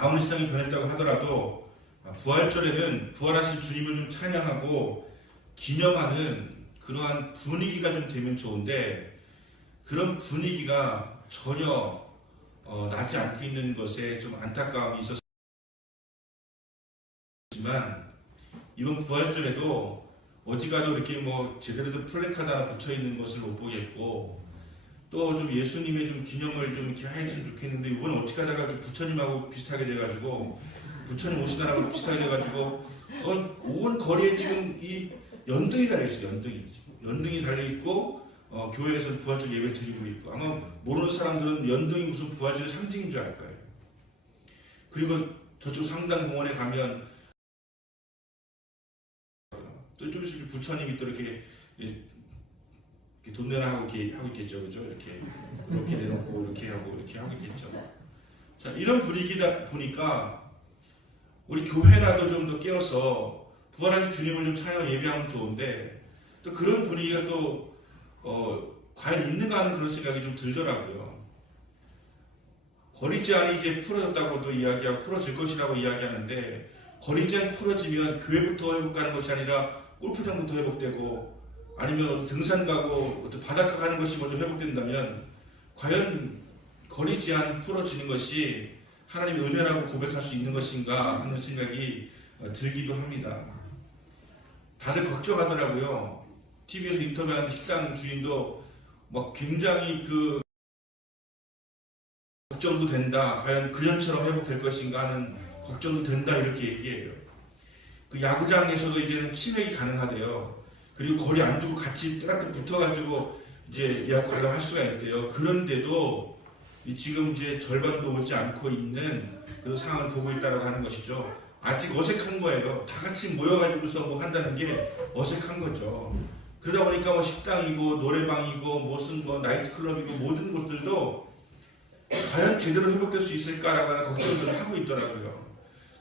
아무리 세상이 변했다고 하더라도 부활절에는 부활하신 주님을 좀 찬양하고 기념하는 그러한 분위기가 좀 되면 좋은데, 그런 분위기가 전혀 나지 않고 있는 것에 좀 안타까움이 있었지만, 이번 부활절에도 어디 가도 이렇게 뭐 제대로 된 플래카드 하나 붙여 있는 것을 못 보겠고, 또 좀 예수님의 좀 기념을 좀 이렇게 했으면 좋겠는데, 이번에 어떻게 하다가 부처님하고 비슷하게 돼가지고, 부처님 오신 날하고 비슷하게 돼가지고, 온 거리에 지금 이 연등이 달려있어요. 연등이 달려있고, 교회에서 부활절 예배 드리고 있고, 아마 모르는 사람들은 연등이 무슨 부활절 상징인 줄 알 거예요. 그리고 저쪽 상당공원에 가면 또 좀 있으면 부처님이 또 이렇게 돈 내나 하고 있겠죠, 그죠? 이렇게 내놓고 이렇게 하고 있겠죠. 자, 이런 분위기다 보니까 우리 교회라도 좀 더 깨어서 부활하신 주님을 좀 찬양 예배하면 좋은데, 또 그런 분위기가 또 과연 있는가 하는 그런 생각이 좀 들더라고요. 거리제한이 이제 풀어졌다고도 이야기하고 풀어질 것이라고 이야기하는데, 거리제한 풀어지면 교회부터 회복하는 것이 아니라 골프장부터 회복되고, 아니면 등산 가고 바닷가 가는 것이 먼저 회복된다면, 과연 거리제한 풀어지는 것이 하나님의 은혜라고 고백할 수 있는 것인가 하는 생각이 들기도 합니다. 다들 걱정하더라고요. TV에서 인터뷰하는 식당 주인도 막 굉장히 걱정도 된다. 과연 그전처럼 회복될 것인가 하는 걱정도 된다. 이렇게 얘기해요. 그 야구장에서도 이제는 치맥이 가능하대요. 그리고 거리 안 두고 같이 따뜻 붙어가지고 이제 예약 관람할 수가 있대요. 그런데도 지금 이제 절반도 오지 않고 있는 그런 상황을 보고 있다고 하는 것이죠. 아직 어색한 거예요. 다 같이 모여가지고서 뭐 한다는 게 어색한 거죠. 그러다 보니까 뭐 식당이고 노래방이고 무슨 뭐 나이트클럽이고 모든 곳들도 과연 제대로 회복될 수 있을까라고 하는 걱정들을 하고 있더라고요.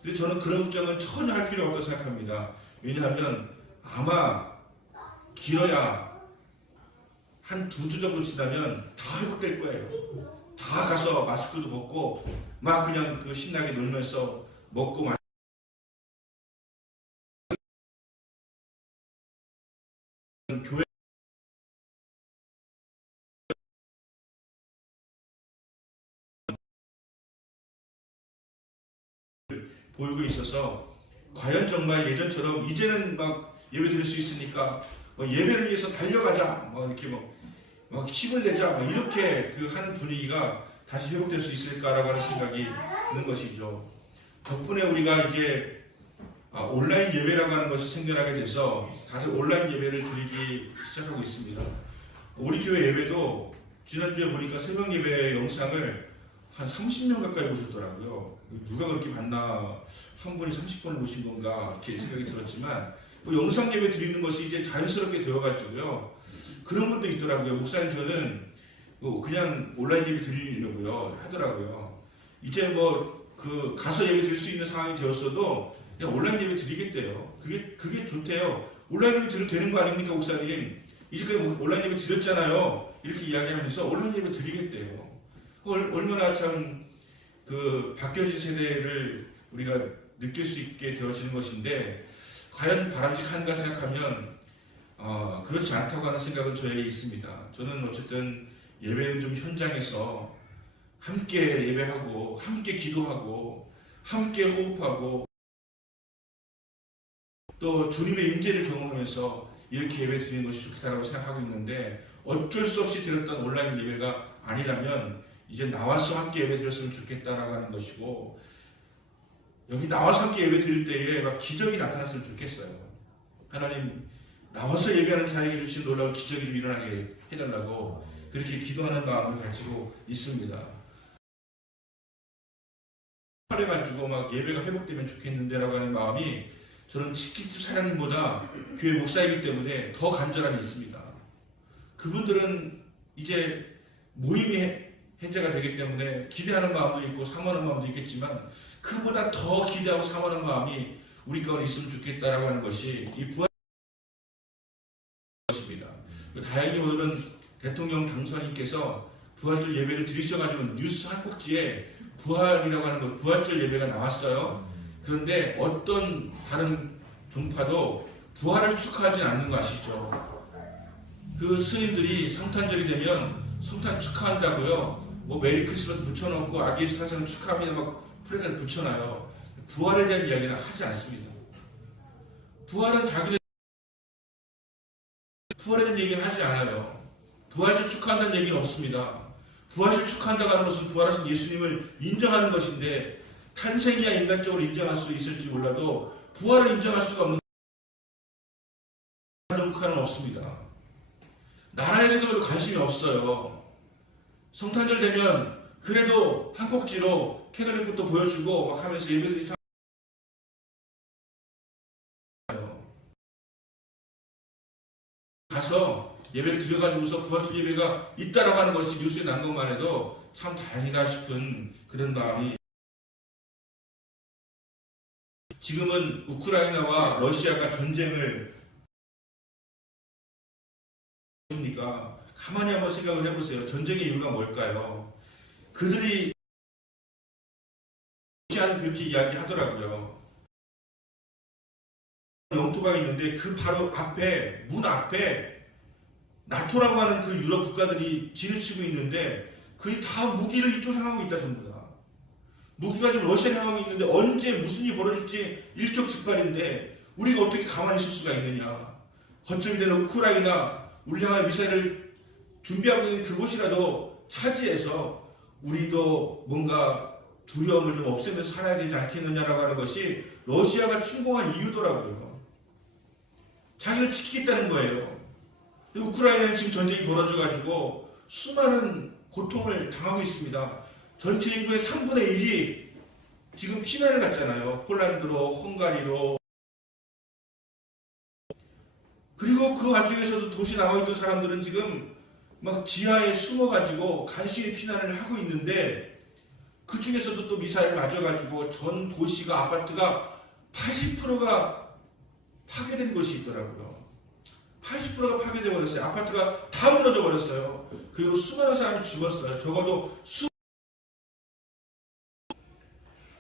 근데 저는 그런 걱정은 전혀 할 필요 없다고 생각합니다. 왜냐하면 아마 길어야 한 2주 정도 지나면 다 회복될 거예요. 다 가서 마스크도 벗고 막 그냥 신나게 놀면서 먹고 마시고 교회 보이고 있어서, 과연 정말 예전처럼 이제는 막 예배 드릴 수 있으니까 예배를 위해서 달려가자, 이렇게 막 힘을 내자, 이렇게 하는 분위기가 다시 회복될 수 있을까라고 하는 생각이 드는 것이죠. 덕분에 우리가 이제 온라인 예배라고 하는 것이 생겨나게 돼서 다들 온라인 예배를 드리기 시작하고 있습니다. 우리 교회 예배도 지난주에 보니까 새벽 예배 영상을 한 30명 가까이 보셨더라고요. 누가 그렇게 봤나, 한 분이 30번을 보신 건가 이렇게 생각이 들었지만, 영상 예배 드리는 것이 이제 자연스럽게 되어가지고요. 그런 분도 있더라고요. 목사님, 저는 그냥 온라인 예배 드리려고요 하더라고요. 이제 가서 예배 드릴 수 있는 상황이 되었어도 그냥 온라인 예배 드리겠대요. 그게 좋대요. 온라인 예배 드려도 되는 거 아닙니까, 목사님? 이제 그냥 온라인 예배 드렸잖아요. 이렇게 이야기하면서 온라인 예배 드리겠대요. 얼마나 참 바뀌어진 세대를 우리가 느낄 수 있게 되어지는 것인데, 과연 바람직한가 생각하면 그렇지 않다고 하는 생각은 저에게 있습니다. 저는 어쨌든 예배는 좀 현장에서 함께 예배하고 함께 기도하고 함께 호흡하고 또 주님의 임재를 경험하면서 이렇게 예배 드리는 것이 좋겠다고 생각하고 있는데, 어쩔 수 없이 드렸던 온라인 예배가 아니라면 이제 나와서 함께 예배 드렸으면 좋겠다라고 하는 것이고, 여기 나와서 함께 예배 드릴 때에 막 기적이 나타났으면 좋겠어요. 하나님, 나와서 예배하는 자에게 주신 놀라운 기적이 좀 일어나게 해달라고 그렇게 기도하는 마음을 가지고 있습니다. 해가지고 막 예배가 회복되면 좋겠는데라고 하는 마음이 저는 치킨집 사장님보다 교회 목사이기 때문에 더 간절함이 있습니다. 그분들은 이제 모임이 해제가 되기 때문에 기대하는 마음도 있고 사모하는 마음도 있겠지만, 그보다 더 기대하고 사모하는 마음이 우리 가운데 있으면 좋겠다라고 하는 것이 이 부활 것입니다. 다행히 오늘은 대통령 당선인께서 부활절 예배를 드리셔가지고 뉴스 한 꼭지에 부활이라고 하는 것, 부활절 예배가 나왔어요. 그런데 어떤 다른 종파도 부활을 축하하지 않는 거 아시죠? 그 스님들이 성탄절이 되면 성탄 축하한다고요. 뭐 메리 크리스마스 붙여놓고 아기 예수 탄생을 축하합니다 막 프레카드 붙여놔요. 부활에 대한 이야기는 하지 않습니다. 부활은 부활에 대한 얘기는 하지 않아요. 부활절 축하한다는 얘기는 없습니다. 부활절 축하한다고 하는 것은 부활하신 예수님을 인정하는 것인데 탄생이야 인간적으로 인정할 수 있을지 몰라도 부활을 인정할 수가 없는 종파는 없습니다. 나라에서도 별로 관심이 없어요. 성탄절 되면 그래도 한 꼭지로 캐롤릭부터 보여주고 막 하면서 예배들이 가서 예배를 드려가지고서 부활절 예배가 있다라고 하는 것이 뉴스에 난 것만 해도 참 다행이다 싶은 그런 마음이. 지금은 우크라이나와 러시아가 전쟁을 보십니까? 가만히 한번 생각을 해보세요. 전쟁의 이유가 뭘까요? 그들이 러시아는 그렇게 이야기하더라고요. 영토가 있는데 그 바로 앞에 문 앞에 나토라고 하는 그 유럽 국가들이 진을 치고 있는데 그게 다 무기를 이쪽 향하고 있다 전부 다. 무기가 지금 러시아 향하고 있는데 언제 무슨 일이 벌어질지 일촉즉발인데 우리가 어떻게 가만히 있을 수가 있느냐. 거점이 되는 우크라이나 우리 향할 미사일을 준비하고 있는 그곳이라도 차지해서 우리도 뭔가 두려움을 좀 없애면서 살아야 되지 않겠느냐라고 하는 것이 러시아가 침공한 이유더라고요. 자기를 지키겠다는 거예요. 우크라이나는 지금 전쟁이 벌어져가지고 수많은 고통을 당하고 있습니다. 전체 인구의 3분의 1이 지금 피난을 갔잖아요. 폴란드로, 헝가리로. 그리고 그 와중에서도 도시 나와 있던 사람들은 지금 막 지하에 숨어가지고 간신히 피난을 하고 있는데 그 중에서도 또 미사일 맞아가지고 전 도시가 아파트가 80%가 파괴된 곳이 있더라고요. 80%가 파괴되어 버렸어요. 아파트가 다 무너져 버렸어요. 그리고 수많은 사람이 죽었어요. 적어도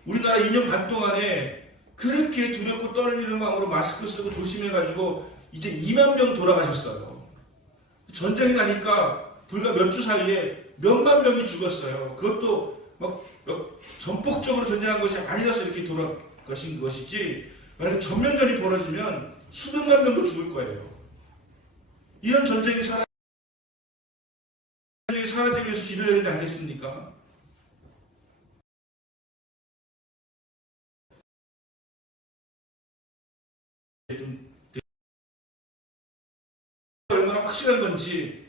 우리나라 2년 반 동안에 그렇게 두렵고 떨리는 마음으로 마스크 쓰고 조심해가지고 이제 2만 명 돌아가셨어요. 전쟁이 나니까 불과 몇 주 사이에 몇만 명이 죽었어요. 그것도 막 전폭적으로 전쟁한 것이 아니라서 이렇게 돌아가신 것이지 만약에 전면전이 벌어지면 수백만 명도 죽을 거예요. 이런 전쟁이 사라지기 위해서 기도해야 되지 않겠습니까? 얼마나 확실한 건지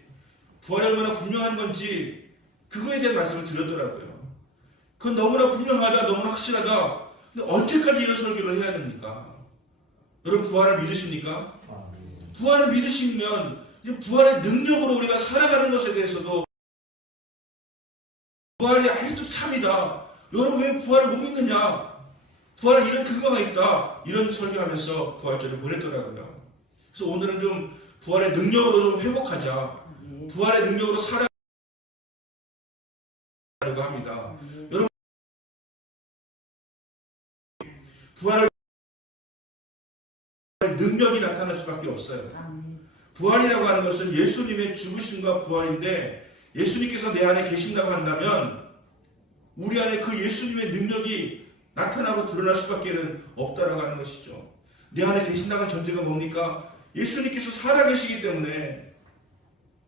부활이 얼마나 분명한 건지 그거에 대한 말씀을 드렸더라고요. 그건 너무나 분명하다, 너무나 확실하다. 근데 언제까지 이런 설교를 해야 됩니까? 여러분 부활을 믿으십니까? 부활을 믿으시면 이제 부활의 능력으로 우리가 살아가는 것에 대해서도 부활이 아직도 참이다. 여러분 왜 부활을 못 믿느냐? 부활에 이런 근거가 있다. 이런 설교하면서 부활절을 보냈더라고요. 그래서 오늘은 좀 부활의 능력으로 좀 회복하자. 부활의 능력으로 살아가려고 합니다. 여러분 부활을 능력이 나타날 수밖에 없어요. 부활이라고 하는 것은 예수님의 죽으심과 부활인데 예수님께서 내 안에 계신다고 한다면 우리 안에 그 예수님의 능력이 나타나고 드러날 수밖에 없다라고 하는 것이죠. 내 안에 계신다는 전제가 뭡니까? 예수님께서 살아계시기 때문에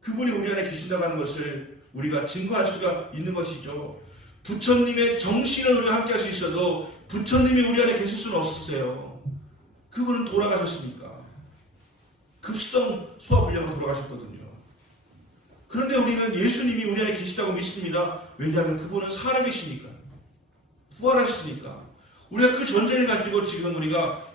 그분이 우리 안에 계신다고 하는 것을 우리가 증거할 수가 있는 것이죠. 부처님의 정신을 우리가 함께 할 수 있어도 부처님이 우리 안에 계실 수는 없으세요. 그분은 돌아가셨으니까. 급성 소화불량으로 돌아가셨거든요. 그런데 우리는 예수님이 우리 안에 계시다고 믿습니다. 왜냐하면 그분은 살아계시니까. 부활하셨으니까. 우리가 그 전제를 가지고 지금 우리가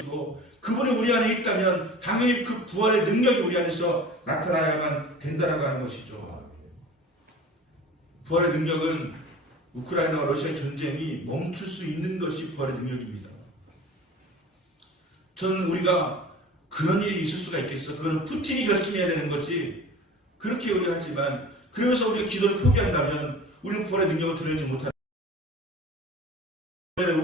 예배하고 그분이 우리 안에 있다면 당연히 그 부활의 능력이 우리 안에서 나타나야만 된다라고 하는 것이죠. 부활의 능력은 우크라이나와 러시아의 전쟁이 멈출 수 있는 것이 부활의 능력입니다. 저는 우리가 그런 일이 있을 수가 있겠어. 그건 푸틴이 결심해야 되는 거지. 그렇게 우리가 하지만 그러면서 우리가 기도를 포기한다면 우리는 부활의 능력을 드러내지 못하는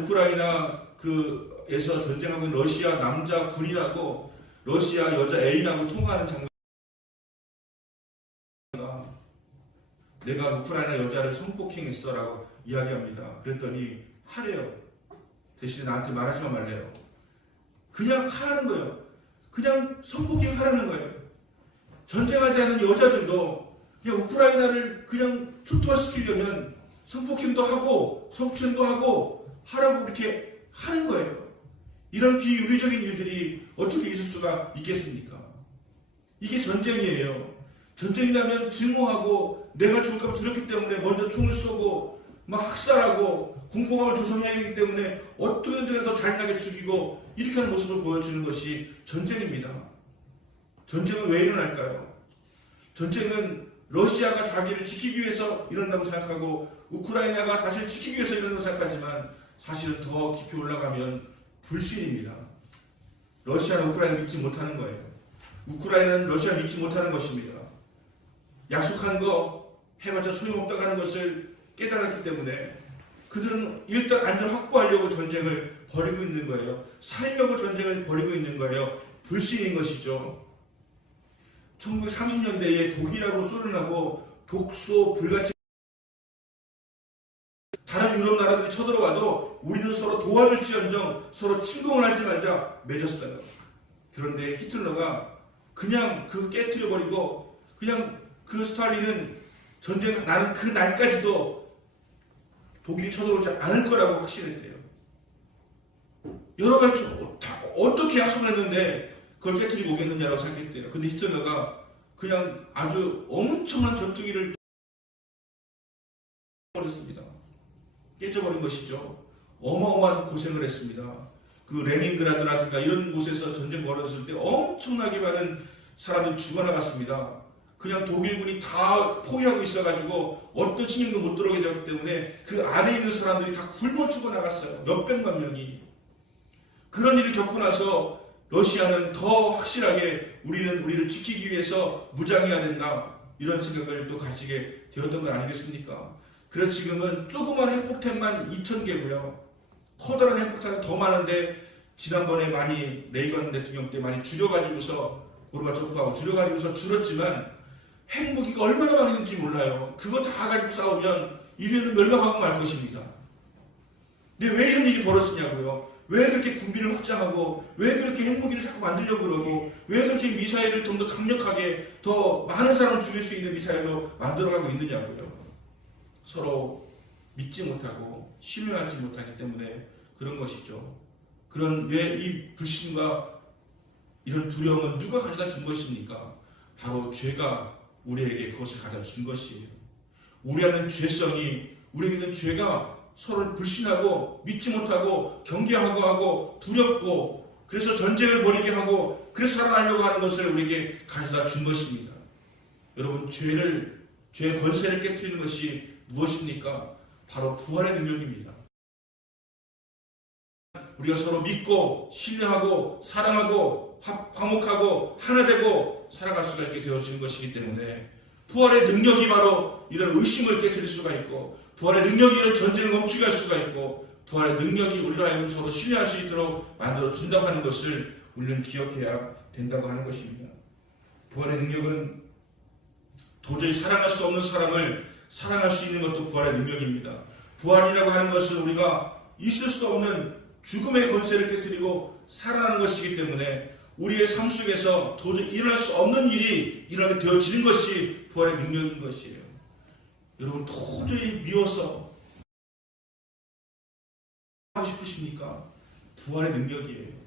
우크라이나에서 전쟁하고 있는 러시아 남자 군인하고 러시아 여자 애인하고 통화하는 장면. 내가 우크라이나 여자를 성폭행했어 라고 이야기합니다. 그랬더니 하래요. 대신에 나한테 말하지만 말래요. 그냥 하라는 거예요. 그냥 성폭행 하라는 거예요. 전쟁하지 않은 여자들도 그냥 우크라이나를 그냥 초토화시키려면 성폭행도 하고 성추행도 하고 하라고 이렇게 하는 거예요. 이런 비윤리적인 일들이 어떻게 있을 수가 있겠습니까? 이게 전쟁이에요. 전쟁이라면 증오하고 내가 죽을까 봐 두렵기 때문에 먼저 총을 쏘고 막 학살하고 공포감을 조성해야 하기 때문에 어떻게든 더 잔인하게 죽이고 이렇게 하는 모습을 보여주는 것이 전쟁입니다. 전쟁은 왜 일어날까요? 전쟁은 러시아가 자기를 지키기 위해서 일어난다고 생각하고 우크라이나가 다시 지키기 위해서 일어난다고 생각하지만 사실은 더 깊이 올라가면 불신입니다. 러시아는 우크라이나를 믿지 못하는 거예요. 우크라이나는 러시아를 믿지 못하는 것입니다. 약속한 거 해봤자 소용없다고 하는 것을 깨달았기 때문에 그들은 일단 안전을 확보하려고 전쟁을 벌이고 있는 거예요. 살려고 전쟁을 벌이고 있는 거예요. 불신인 것이죠. 1930년대에 독일하고 소련하고 독소, 불같이 다른 유럽 나라들이 쳐들어와도 우리는 서로 도와줄지언정 서로 침공을 하지 말자 맺었어요. 그런데 히틀러가 그냥 그거 깨트려버리고 그냥 그 스탈린은 전쟁 나는 그 날까지도 독일이 쳐들어오지 않을 거라고 확신했대요. 여러 가지 어떻게 약속을 했는데 그걸 깨트리고 오겠느냐라고 생각했대요. 근데 히틀러가 그냥 아주 엄청난 전투기를 버렸습니다. 깨져버린 것이죠. 어마어마한 고생을 했습니다. 그 레닌그라드라든가 이런 곳에서 전쟁 벌어졌을 때 엄청나게 많은 사람들이 죽어나갔습니다. 그냥 독일군이 다 포위하고 있어가지고 어떤 신경도 못 들어오게 되었기 때문에 그 안에 있는 사람들이 다 굶어 죽어나갔어요. 몇백만 명이. 그런 일을 겪고 나서 러시아는 더 확실하게 우리를 지키기 위해서 무장해야 된다. 이런 생각을 또 가지게 되었던 건 아니겠습니까? 그래서 지금은 조그만 핵폭탄만 2,000개고요. 커다란 핵폭탄은 더 많은데 지난번에 많이 레이건 대통령 때 많이 줄여가지고서 고르바초프하고 줄여가지고서 줄었지만 핵무기가 얼마나 많은지 몰라요. 그거 다 가지고 싸우면 인류는 멸망하고 말 것입니다. 근데 왜 이런 일이 벌어지냐고요? 왜 그렇게 군비를 확장하고 왜 그렇게 핵무기를 자꾸 만들려고 그러고 왜 그렇게 미사일을 좀 더 강력하게 더 많은 사람을 죽일 수 있는 미사일로 만들어가고 있느냐고요. 서로 믿지 못하고 신뢰하지 못하기 때문에 그런 것이죠. 그런 왜 이 불신과 이런 두려움은 누가 가져다 준 것입니까? 바로 죄가 우리에게 그것을 가져다 준 것이에요. 우리 안에 죄성이 우리에게는 죄가 서로를 불신하고 믿지 못하고 경계하고 하고 두렵고 그래서 전쟁을 벌이게 하고 그래서 살아나려고 하는 것을 우리에게 가져다 준 것입니다. 여러분 죄의 권세를 깨뜨리는 것이 무엇입니까? 바로 부활의 능력입니다. 우리가 서로 믿고 신뢰하고 사랑하고 화목하고 하나 되고 살아갈 수가 있게 되어지는 것이기 때문에 부활의 능력이 바로 이런 의심을 깨뜨릴 수가 있고 부활의 능력이 이런 전쟁을 멈추게 할 수가 있고 부활의 능력이 우리로 하여금 서로 신뢰할 수 있도록 만들어준다고 하는 것을 우리는 기억해야 된다고 하는 것입니다. 부활의 능력은 도저히 사랑할 수 없는 사람을 사랑할 수 있는 것도 부활의 능력입니다. 부활이라고 하는 것은 우리가 있을 수 없는 죽음의 권세를 깨뜨리고 살아나는 것이기 때문에 우리의 삶 속에서 도저히 일어날 수 없는 일이 일어나게 되어지는 것이 부활의 능력인 것이에요. 여러분 도저히 미워서 하고 싶으십니까? 부활의 능력이에요.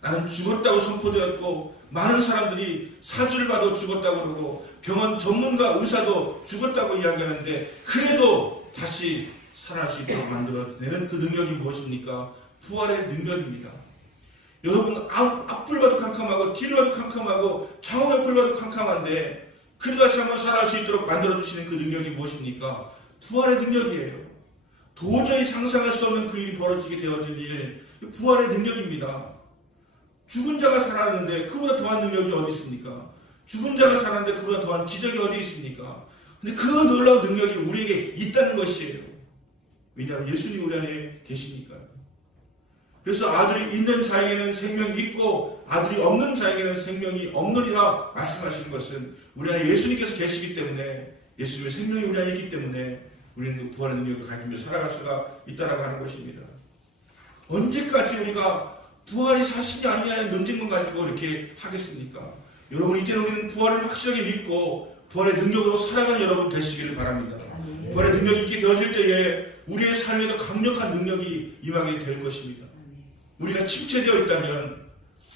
나는 죽었다고 선포되었고 많은 사람들이 사주를 봐도 죽었다고 그러고 병원 전문가 의사도 죽었다고 이야기하는데 그래도 다시 살아날 수 있도록 만들어내는 그 능력이 무엇입니까? 부활의 능력입니다. 여러분 앞을 봐도 캄캄하고 뒤를 봐도 캄캄하고 좌우 옆을 봐도 캄캄한데 그래도 다시 한번 살아날 수 있도록 만들어주시는 그 능력이 무엇입니까? 부활의 능력이에요. 도저히 상상할 수 없는 그 일이 벌어지게 되어진 일, 부활의 능력입니다. 죽은 자가 살았는데 그보다 더한 능력이 어디 있습니까? 죽은 자가 살았는데 그보다 더한 기적이 어디 있습니까? 근데 그 놀라운 능력이 우리에게 있다는 것이에요. 왜냐하면 예수님이 우리 안에 계시니까요. 그래서 아들이 있는 자에게는 생명이 있고 아들이 없는 자에게는 생명이 없느니라 말씀하시는 것은 우리 안에 예수님께서 계시기 때문에, 예수님의 생명이 우리 안에 있기 때문에 우리는 부활의 능력을 가지며 살아갈 수가 있다라고 하는 것입니다. 언제까지 우리가 부활이 사실이 아니냐는 논쟁만 가지고 이렇게 하겠습니까? 여러분, 이제는 우리는 부활을 확실하게 믿고 부활의 능력으로 살아가는 여러분 되시기를 바랍니다. 부활의 능력이 있게 되어질 때에 우리의 삶에도 강력한 능력이 임하게 될 것입니다. 우리가 침체되어 있다면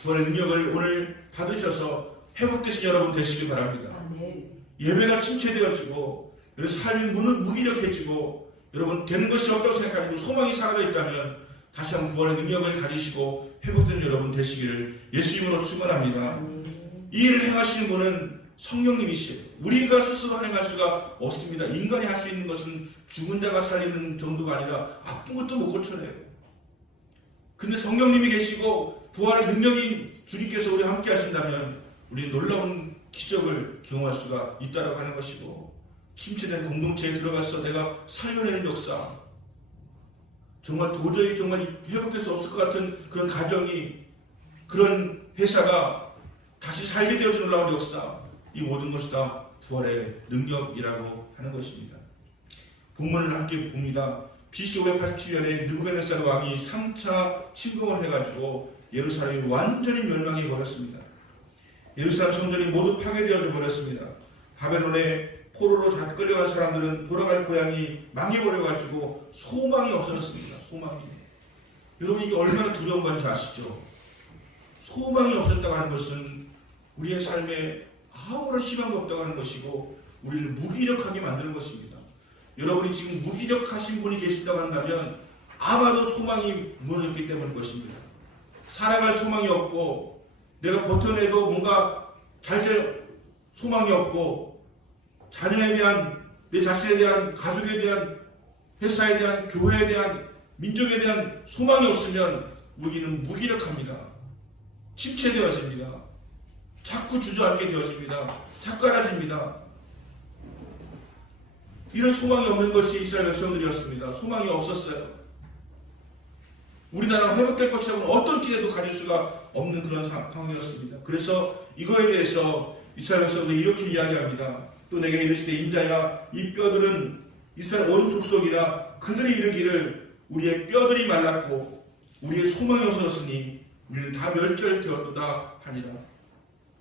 부활의 능력을 오늘 받으셔서 회복되신 여러분 되시길 바랍니다. 예배가 침체되어지고 삶이 무기력해지고 여러분 되는 것이 없다고 생각하시고 소망이 사라져 있다면 다시 한번 부활의 능력을 가지시고 회복되는 여러분 되시기를 예수님으로 축원합니다. 이 일을 행하시는 분은 성령님이시에요. 우리가 스스로 행할 수가 없습니다. 인간이 할 수 있는 것은 죽은 자가 살리는 정도가 아니라 아픈 것도 못 고쳐내요. 근데 성령님이 계시고 부활의 능력이 주님께서 우리와 함께 하신다면 우리는 놀라운 기적을 경험할 수가 있다고 하는 것이고, 침체된 공동체에 들어가서 내가 살려내는 역사, 정말 도저히 정말 회복될 수 없을 것 같은 그런 가정이, 그런 회사가 다시 살게 되어진 놀라운 역사, 이 모든 것이 다 부활의 능력이라고 하는 것입니다. 본문을 함께 봅니다. BC 587년에 느부갓네살 왕이 3차 침공을 해가지고 예루살렘이 완전히 멸망해 버렸습니다. 예루살렘 성전이 모두 파괴되어져 버렸습니다. 바벨론의 포로로 끌려간 사람들은 돌아갈 고향이 망해버려가지고 소망이 없어졌습니다. 소망이. 여러분, 이게 얼마나 두려운 건지 아시죠? 소망이 없었다고 하는 것은 우리의 삶에 아무런 희망도 없다고 하는 것이고 우리를 무기력하게 만드는 것입니다. 여러분이 지금 무기력하신 분이 계신다고 한다면 아마도 소망이 무너졌기 때문일 것입니다. 살아갈 소망이 없고 내가 버텨내도 뭔가 잘 될 소망이 없고 자녀에 대한, 내 자신에 대한, 가족에 대한, 회사에 대한, 교회에 대한, 민족에 대한 소망이 없으면 우리는 무기력합니다. 침체되어집니다. 자꾸 주저앉게 되어집니다. 착각해집니다. 이런 소망이 없는 것이 이스라엘 백성들이었습니다. 소망이 없었어요. 우리나라가 회복될 것이라고는 어떤 기대도 가질 수가 없는 그런 상황이었습니다. 그래서 이거에 대해서 이스라엘 백성들이 이렇게 이야기합니다. 또 내게 이르시되 인자야, 이 뼈들은 이스라엘 온 족속이라 그들이 이르기를 우리의 뼈들이 말랐고 우리의 소망이 없어졌으니 우리는 다 멸절되었도다 하니라.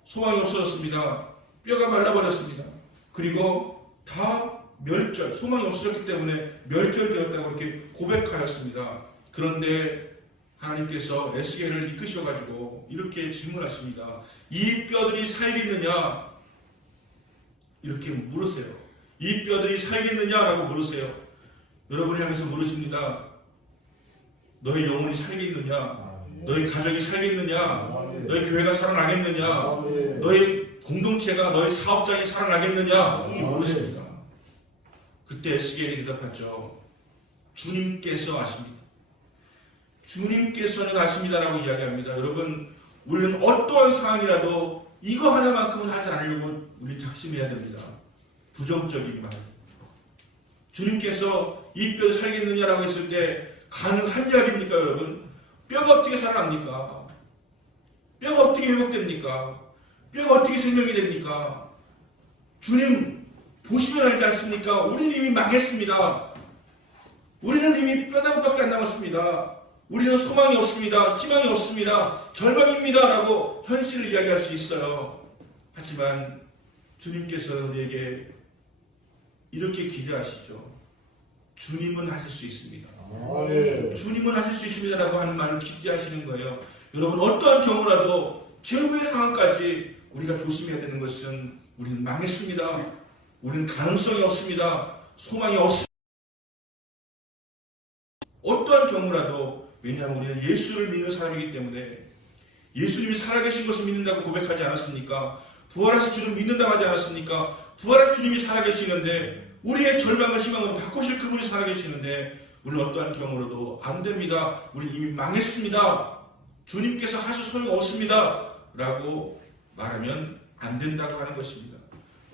소망이 없어졌습니다. 뼈가 말라버렸습니다. 그리고 다 멸절, 소망이 없어졌기 때문에 멸절되었다고 이렇게 고백하였습니다. 그런데 하나님께서 에스겔을 이끄셔가지고 이렇게 질문하십니다. 이 뼈들이 살겠느냐? 이렇게 물으세요. 이 뼈들이 살겠느냐라고 물으세요. 여러분을 향해서 물으십니다. 너의 영혼이 살겠느냐? 너의 가족이 살겠느냐? 너의 교회가 살아나겠느냐? 너의 공동체가, 너의 사업장이 살아나겠느냐? 이렇게 물으십니다. 그때 에스겔이 대답하죠. 주님께서 아십니다. 주님께서는 아십니다라고 이야기합니다. 여러분, 우리는 어떠한 상황이라도 이거 하나만큼은 하지 않으려고 우리는 작심해야 됩니다. 부정적인 말. 주님께서 이 뼈 살겠느냐라고 했을 때 가능한 이야기입니까, 여러분? 뼈가 어떻게 살아납니까? 뼈가 어떻게 회복됩니까? 뼈가 어떻게 생명이 됩니까? 주님 보시면 알지 않습니까? 우리는 이미 망했습니다. 우리는 이미 뼈다구밖에 안 남았습니다. 우리는 소망이 없습니다. 희망이 없습니다. 절망입니다. 라고 현실을 이야기할 수 있어요. 하지만 주님께서 우리에게 이렇게 기대하시죠. 주님은 하실 수 있습니다. 주님은 하실 수 있습니다. 라고 하는 말을 기대하시는 거예요. 여러분, 어떠한 경우라도 최후의 상황까지 우리가 조심해야 되는 것은 우리는 망했습니다. 우리는 가능성이 없습니다. 소망이 없습니다. 어떠한 경우라도, 왜냐하면 우리는 예수를 믿는 사람이기 때문에, 예수님이 살아계신 것을 믿는다고 고백하지 않았습니까? 부활하신 주를 믿는다고 하지 않았습니까? 부활하신 주님이 살아계시는데, 우리의 절망과 희망을 바꾸실 그분이 살아계시는데, 우리는 어떠한 경우라도 안 됩니다. 우리는 이미 망했습니다. 주님께서 하실 소용 없습니다. 라고 말하면 안 된다고 하는 것입니다.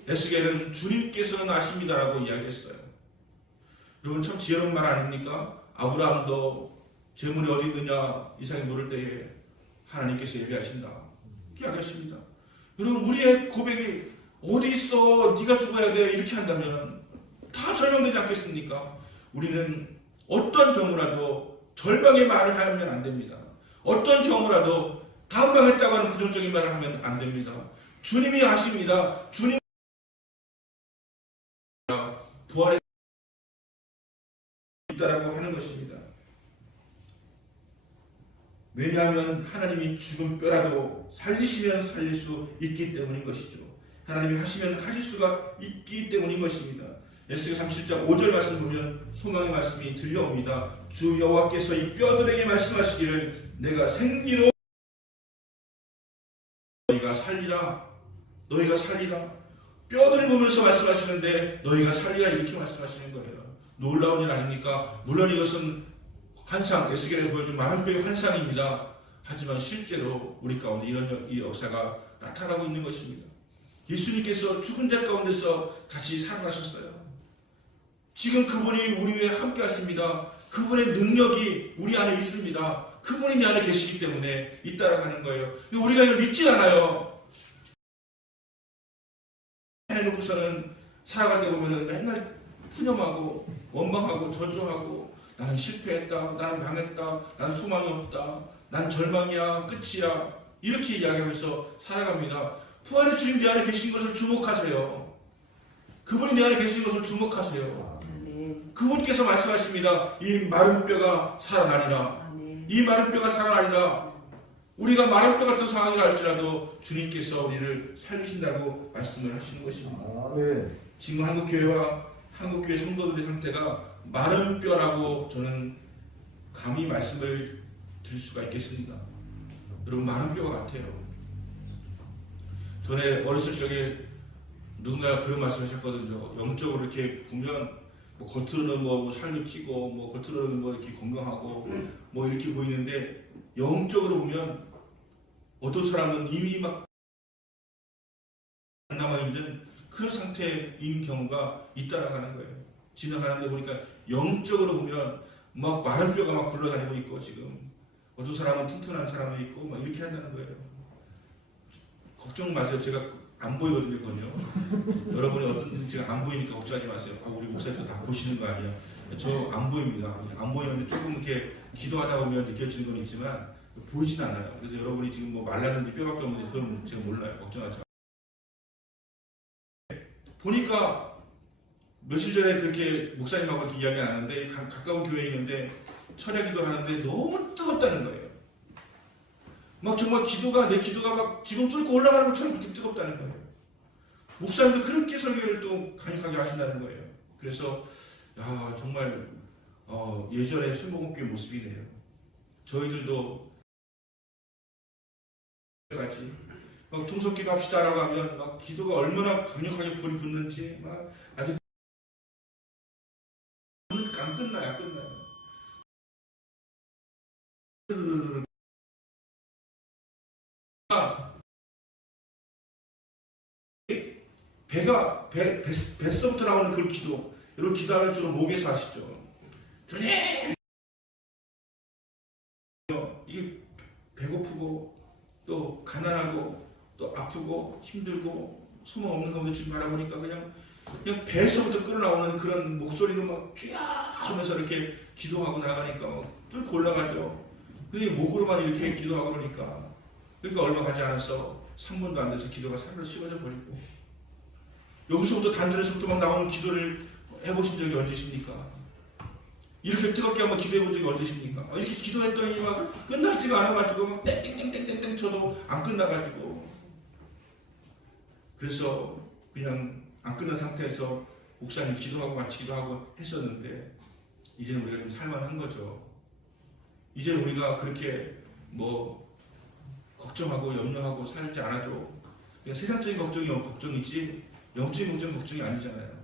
에스겔은 주님께서는 아십니다라고 이야기했어요. 여러분 참 지혜로운 말 아닙니까? 아브라함도 재물이 어디 있느냐 이삭이 물을 때에 하나님께서 예배하신다 이야기하십니다. 여러분 우리의 고백이 어디 있어 네가 죽어야 돼 이렇게 한다면 다 절망되지 않겠습니까? 우리는 어떤 경우라도 절망의 말을 하면 안 됩니다. 어떤 경우라도 다 망했다고 하는 부정적인 말을 하면 안 됩니다. 주님이 아십니다. 주님 부활에 있다라고 하는 것입니다. 왜냐하면 하나님이 죽은 뼈라도 살리시면 살릴 수 있기 때문인 것이죠. 하나님이 하시면 하실 수가 있기 때문인 것입니다. 에스겔 37장 5절 말씀 보면 소망의 말씀이 들려옵니다. 주 여호와께서 이 뼈들에게 말씀하시기를 내가 생기로 너희가 살리라 너희가 살리라 뼈들 보면서 말씀하시는데 너희가 살리라 이렇게 말씀하시는 거예요. 놀라운 일 아닙니까? 물론 이것은 환상, 에스겔에서 보여준 많은 뼈의 환상입니다. 하지만 실제로 우리 가운데 이런 이 역사가 나타나고 있는 것입니다. 예수님께서 죽은 자 가운데서 다시 살아나셨어요. 지금 그분이 우리 위에 함께 하십니다. 그분의 능력이 우리 안에 있습니다. 그분이 내 안에 계시기 때문에 있다라고 하는 거예요. 우리가 이걸 믿지 않아요. 해놓고서는 살아갈 때 보면은 맨날 푸념하고 원망하고 저주하고 나는 실패했다, 나는 망했다, 나는 소망이 없다, 난 절망이야, 끝이야 이렇게 이야기하면서 살아갑니다. 부활의 주님 내 안에 계신 것을 주목하세요. 그분이 내 안에 계신 것을 주목하세요. 그분께서 말씀하십니다. 이 마른 뼈가 살아나리라. 이 마른 뼈가 살아나리라. 우리가 마른 뼈 같은 상황이라 할지라도 주님께서 우리를 살리신다고 말씀을 하시는 것입니다. 지금 한국교회 성도들의 상태가 마른 뼈라고 저는 감히 말씀을 드릴 수가 있겠습니다. 여러분 마른 뼈 같아요. 전에 어렸을 적에 누군가가 그런 말씀을 하셨거든요. 영적으로 이렇게 보면 뭐 겉으로는 뭐 살도 찌고 뭐 겉으로는 뭐 이렇게 건강하고 뭐 이렇게 보이는데 영적으로 보면 어떤 사람은 이미 막 안 남아있는 그런 상태인 경우가 있다라는 거예요. 지나가는데 보니까 영적으로 보면 막 마른 뼈가 막 굴러다니고 있고 지금 어떤 사람은 튼튼한 사람도 있고 막 이렇게 한다는 거예요. 걱정 마세요. 제가 안 보이거든요, 그건요. 여러분이 어떤 제가 안 보이니까 걱정하지 마세요. 아, 우리 목사님도 다 보시는 거 아니에요? 저 안 보입니다. 안 보이는데 조금 이렇게 기도하다 보면 느껴지는 건 있지만 보이진 않아요. 그래서 여러분이 지금 뭐 말랐는지 뼈밖에 없는지 그건 제가 몰라요. 걱정하지 마세요. 보니까 며칠 전에 그렇게 목사님하고 이렇게 이야기 나눴는데 가까운 교회에 있는데 철야기도 하는데 너무 뜨겁다는 거예요. 막 정말 내 기도가 막 지금 뚫고 올라가는 것처럼 그렇게 뜨겁다는 거예요. 목사님도 그렇게 설교를 또 강력하게 하신다는 거예요. 그래서 야 정말 예전에 순복음교회 모습이네요. 저희들도 같이 막 통성기도 합시다라고 하면 막 기도가 얼마나 강력하게 불이 붙는지 막 아주 안 끝나요. 뱃속부터 나오는 그 기도 이런 기도하면 주로 목에서 하시죠. 주님 이게 배고프고 또 가난하고 또 아프고 힘들고 소망 없는 가운데 지금 바라보니까 그냥 배에서부터 끌어나오는 그런 목소리로 막 쥐야 하면서 이렇게 기도하고 나가니까 막 뚫고 올라가죠. 근데 목으로만 이렇게 기도하고 그러니까 얼마 가지 않아서 3분도 안 돼서 기도가 사르르 식어져 버리고 여기서부터 단전에서부터 막 나오는 기도를 해보신 적이 언제십니까? 이렇게 뜨겁게 한번 기도해 본 적이 언제십니까? 이렇게 기도했더니 막 끝나지가 않아가지고 막 땡땡땡땡땡 쳐도 안 끝나가지고 그래서 그냥 안 끝난 상태에서 목사님 기도하고 같이 기도하고 했었는데 이제는 우리가 좀 살만한 거죠. 이제 우리가 그렇게 뭐 걱정하고 염려하고 살지 않아도 그냥 세상적인 걱정이 걱정이지 영적인 걱정이 아니잖아요.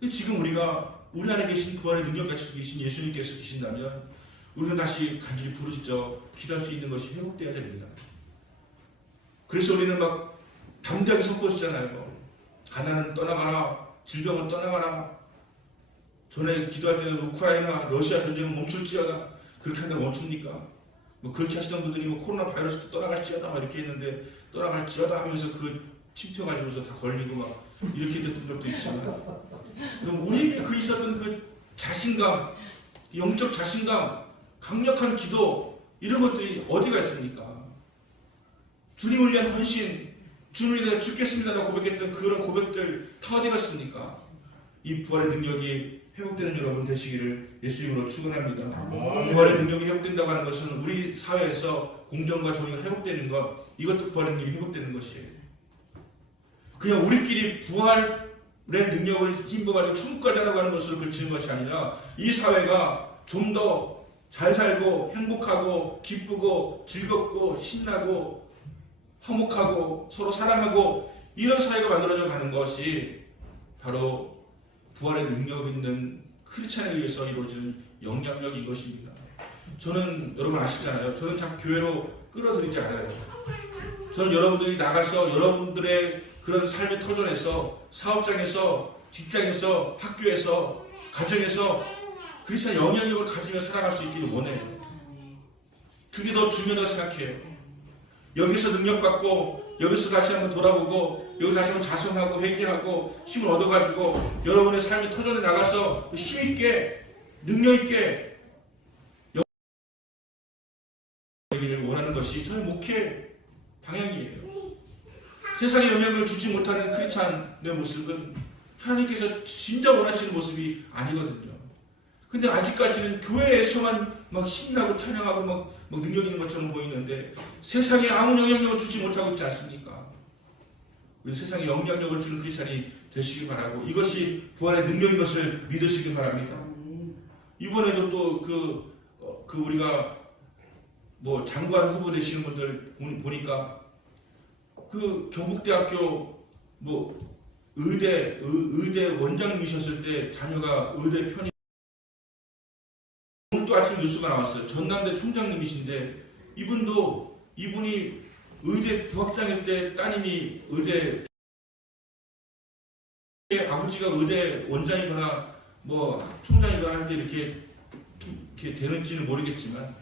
근데 지금 우리 안에 계신 부활의 능력 가지고 계신 예수님께서 계신다면 우리는 다시 간절히 부르짖어 기도할 수 있는 것이 회복되어야 됩니다. 그래서 우리는 막 담대하게 선포하시잖아요. 가난은 떠나가라, 질병은 떠나가라. 전에 기도할 때는 우크라이나, 러시아 전쟁은 멈출지어다. 그렇게 한다면 멈춥니까? 뭐 그렇게 하시던 분들이 뭐 코로나 바이러스도 떠나갈지어다 막 이렇게 했는데 떠나갈지어다 하면서 그 침투해가지고서 다 걸리고 막 이렇게 됐던 적도 있잖아요. 그럼 우리에게 그 있었던 그 자신감, 영적 자신감, 강력한 기도 이런 것들이 어디가 있습니까? 주님을 위한 헌신, 주님을 위해 죽겠습니다라고 고백했던 그런 고백들 다 어디 갔습니까? 이 부활의 능력이 회복되는 여러분 되시기를 예수 이름으로 축원합니다. 부활의 능력이 회복된다고 하는 것은 우리 사회에서 공정과 정의가 회복되는 것, 이것도 부활의 능력이 회복되는 것이에요. 그냥 우리끼리 부활의 능력을 힘입어가지고 천국까지 하라고 하는 것으로 그치는 것이 아니라 이 사회가 좀 더 잘 살고 행복하고 기쁘고 즐겁고 신나고 화목하고 서로 사랑하고 이런 사회가 만들어져 가는 것이 바로 부활의 능력 있는 크리스찬에 의해서 이루어지는 영향력인 것입니다. 저는 여러분 아시잖아요. 저는 자꾸 교회로 끌어들이지 않아요. 저는 여러분들이 나가서 여러분들의 그런 삶의 터전에서, 사업장에서, 직장에서, 학교에서, 가정에서 크리스찬 영향력을 가지며 살아갈 수 있기를 원해요. 그게 더 중요하다고 생각해요. 여기서 능력받고 여기서 다시 한번 돌아보고 여기서 다시 한번 자성하고 회개하고 힘을 얻어가지고 여러분의 삶의 터전에 나가서 힘있게 능력있게 여기를 원하는 것이 저의 목회 방향이에요. 세상에 영향을 주지 못하는 크리스찬의 모습은 하나님께서 진짜 원하시는 모습이 아니거든요. 근데 아직까지는 교회에서만 막 신나고 찬양하고 막 능력 있는 것처럼 보이는데 세상에 아무 영향력을 주지 못하고 있지 않습니까? 우리 세상에 영향력을 주는 크리스찬이 되시길 바라고 이것이 부활의 능력인 것을 믿으시길 바랍니다. 이번에도 또 우리가 뭐 장관 후보 되시는 분들 보니까 그 경북대학교 뭐 의대 원장님이셨을 때 자녀가 의대 편입 오늘 또 아침 뉴스가 나왔어요. 전남대 총장님이신데 이분이 의대 부학장일 때 따님이 의대 아버지가 의대 원장이거나 뭐 총장이거나 할 때 이렇게 되는지는 모르겠지만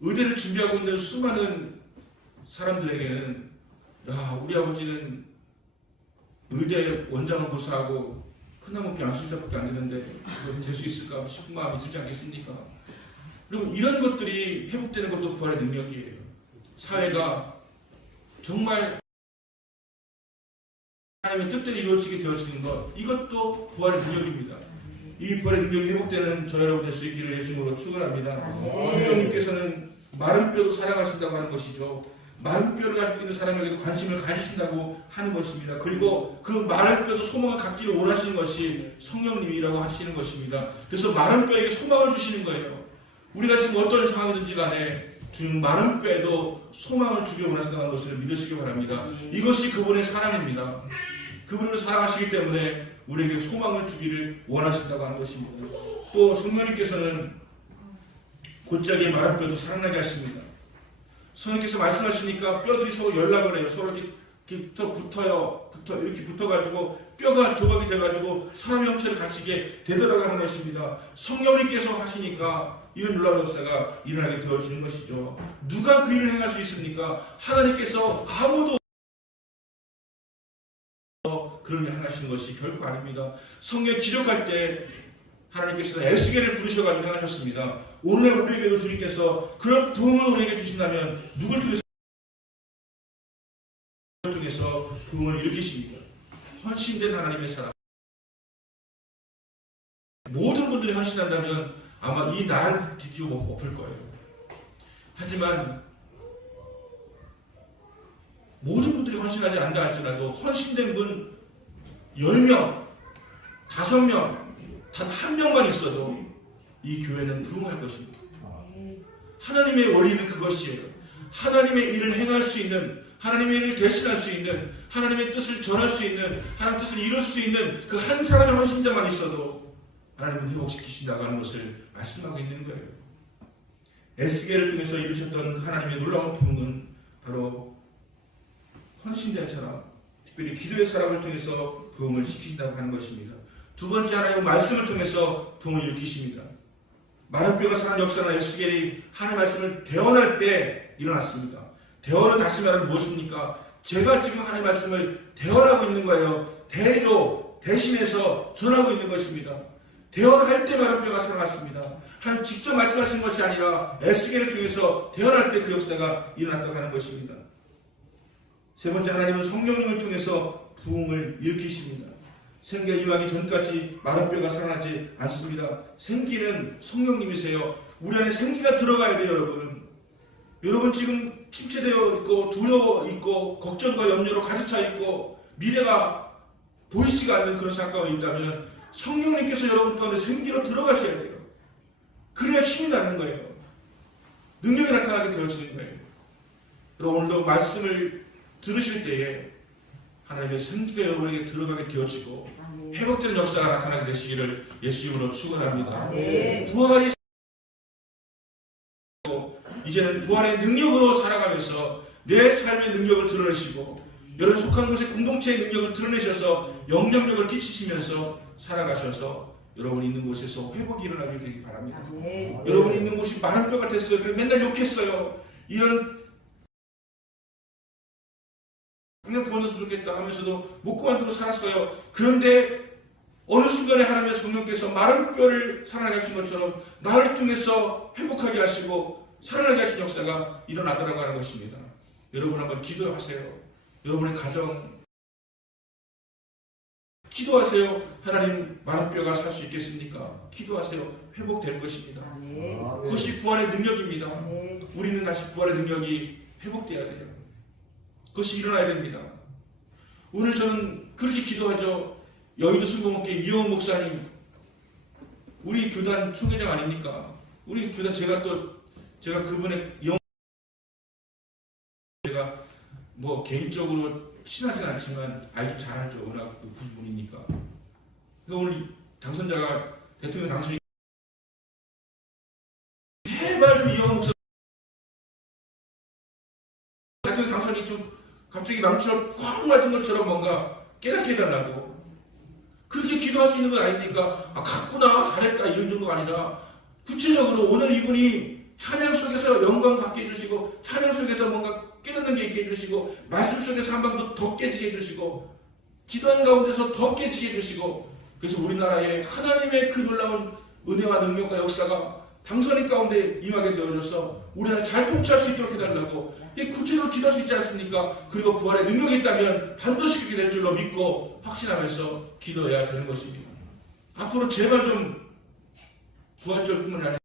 의대를 준비하고 있는 수많은 사람들에게는 야 우리 아버지는 의대 원장을 고사하고 큰나무께 안수자밖에 안 되는데 될 수 있을까 싶은 마음이 들지 않겠습니까? 그리고 이런 것들이 회복되는 것도 부활의 능력이에요. 사회가 정말 하나님의 뜻대로 이루어지게 되어지는 것 이것도 부활의 능력입니다. 이 부활의 능력이 회복되는 저 여러분 될 수 있기를 예수님으로 축원합니다. 성령님께서는 마른 뼈도 사랑하신다고 하는 것이죠. 마른 뼈를 가지고 있는 사람에게도 관심을 가지신다고 하는 것입니다. 그리고 그 마른 뼈도 소망을 갖기를 원하시는 것이 성령님이라고 하시는 것입니다. 그래서 마른 뼈에게 소망을 주시는 거예요. 우리가 지금 어떤 상황이든지 간에 주는 마른 뼈에도 소망을 주기 원하신다는 것을 믿으시기 바랍니다. 이것이 그분의 사랑입니다. 그분을 사랑하시기 때문에 우리에게 소망을 주기를 원하신다고 하는 것입니다. 또 성령님께서는 곧자기의 마른 뼈도 살아나게 하십니다. 성령께서 말씀하시니까 뼈들이 서로 연락을 해요. 서로 이렇게 붙어요. 이렇게 붙어가지고 뼈가 조각이 돼가지고 사람의 형체를 갖추게 되더라고 하는 것입니다. 성령님께서 하시니까 이런 놀라운 역사가 일어나게 되어지는 것이죠. 누가 그 일을 행할 수 있습니까? 하나님께서 아무도 그런 일 하시는 것이 결코 아닙니다. 성경 기록할 때 하나님께서 에스겔을 부르셔가지고 행하셨습니다. 오늘 우리에게도 주님께서 그런 부흥을 우리에게 주신다면 누굴 통해서 부흥을 일으키십니다. 헌신된 하나님의 사랑. 모든 분들이 헌신한다면 아마 이 나라를 뒤집어 엎을 거예요. 하지만 모든 분들이 헌신하지 않는다 할지라도 헌신된 분 10명, 5명, 단 한 명만 있어도 이 교회는 부흥할 것입니다. 하나님의 원리는 그것이에요. 하나님의 일을 행할 수 있는, 하나님의 일을 대신할 수 있는, 하나님의 뜻을 전할 수 있는, 하나님의 뜻을 이룰 수 있는 그 한 사람의 헌신자만 있어도 하나님은 회복시키신다고 하는 것을 말씀하고 있는 거예요. 에스겔을 통해서 이루셨던 그 하나님의 놀라운 부흥은 바로 헌신된 사람, 특별히 기도의 사람을 통해서 부흥을 시키신다고 하는 것입니다. 두 번째, 하나님은 말씀을 통해서 부흥을 일으키십니다. 마른 뼈가 사는 역사는 에스겔이 하나님의 말씀을 대언할 때 일어났습니다. 대언은 다시 말하면 무엇입니까? 제가 지금 하나님의 말씀을 대언하고 있는 거예요. 대리로 대신해서 전하고 있는 것입니다. 대언할 때 마른 뼈가 살아났습니다. 하나님 직접 말씀하신 것이 아니라 에스겔을 통해서 대언할 때 그 역사가 일어났다고 하는 것입니다. 세 번째, 하나님은 성령님을 통해서 부흥을 일으키십니다. 생기가 임하기 전까지 마른 뼈가 살아나지 않습니다. 생기는 성령님이세요. 우리 안에 생기가 들어가야 돼요, 여러분. 여러분 지금 침체되어 있고 두려워 있고 걱정과 염려로 가득 차 있고 미래가 보이지가 않는 그런 상황이 있다면 성령님께서 여러분 가운데 생기로 들어가셔야 돼요. 그래야 힘이 나는 거예요. 능력이 나타나게 되어지는 거예요. 여러분 오늘도 말씀을 들으실 때에 하나님의 생기가 여러분에게 들어가게 되어지고 회복되는 역사가 나타나게 되시기를 예수 이름으로 축원합니다. 부활이 이제는 부활의 능력으로 살아가면서 내 삶의 능력을 드러내시고 여러분 속한 곳의 공동체의 능력을 드러내셔서 영향력을 끼치시면서 살아가셔서 여러분 있는 곳에서 회복이 일어나게 되기 바랍니다. 여러분 있는 곳이 마른 뼈 같았어요. 그래 맨날 욕했어요. 이런 그냥 그만뒀으면 좋겠다 하면서도 못 그만두고 살았어요. 그런데 어느 순간에 하나님의 성령께서 마른 뼈를 살아나게 하신 것처럼 나를 통해서 회복하게 하시고 살아나게 하신 역사가 일어나더라고 하는 것입니다. 여러분 한번 기도하세요. 여러분의 가정 기도하세요. 하나님 마른 뼈가 살 수 있겠습니까? 기도하세요. 회복될 것입니다. 그것이 부활의 능력입니다. 우리는 다시 부활의 능력이 회복돼야 돼요. 그것이 일어나야 됩니다. 오늘 저는 그렇게 기도하죠. 여의도 순복음교회 이영훈 목사님, 우리 교단 총회장 아닙니까? 우리 교단 제가 그분의 제가 뭐 개인적으로 친하진 않지만 알기 잘 알죠. 워낙 높은 분이니까. 오늘 당선자가 대통령 당선이 제발 좀 이영훈 목사 대통령 당선이 좀 갑자기 망치로 쾅 맞은 것처럼 뭔가 깨닫게 해달라고. 그렇게 기도할 수 있는 건 아닙니까? 아, 갔구나, 잘했다, 이런 정도가 아니라, 구체적으로 오늘 이분이 찬양 속에서 영광 받게 해주시고, 찬양 속에서 뭔가 깨닫는 게 있게 해주시고, 말씀 속에서 한 방 더 깨지게 해주시고, 기도하는 가운데서 더 깨지게 해주시고, 그래서 우리나라에 하나님의 그 놀라운 은혜와 능력과 역사가 당선인 가운데 임하게 되어져서 우리나라 잘 통치할 수 있도록 해달라고 구체적으로 기도할 수 있지 않습니까? 그리고 부활의 능력이 있다면 반드시 그렇게 될 줄로 믿고 확신하면서 기도해야 되는 것입니다. 앞으로 제발 좀 부활적뿐만 아니라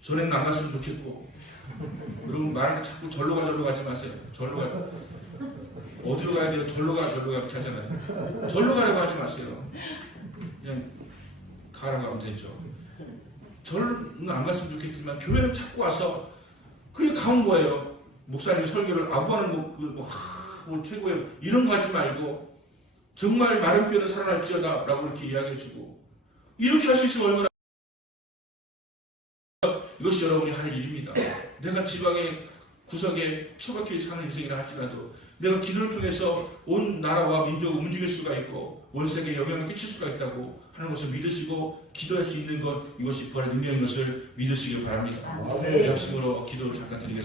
전에는 안 갔으면 좋겠고 여러분 말할 때 자꾸 절로 가지 마세요. 절로 가 어디로 가야 돼요? 절로 가 이렇게 하잖아요. 절로 가려고 하지 마세요. 그냥 가라고 하면 되죠. 절은 안 갔으면 좋겠지만 교회는 자꾸 와서 그게 가온 거예요. 목사님 설교를 아부하는 뭐 최고예요. 이런 거 하지 말고 정말 마른 뼈는 살아날지어다 라고 이렇게 이야기해주고 이렇게 할 수 있으면 얼마나 이것이 여러분이 할 일입니다. 내가 지방의 구석에 처박혀 사는 인생이라 할지라도 내가 기도를 통해서 온 나라와 민족을 움직일 수가 있고 온 세계에 영향을 끼칠 수가 있다고 하는 것을 믿으시고 기도할 수 있는 것 이것이 부활의 능력인 것을 믿으시길 바랍니다. 네. 합심으로 기도를 잠깐 드리겠습니다.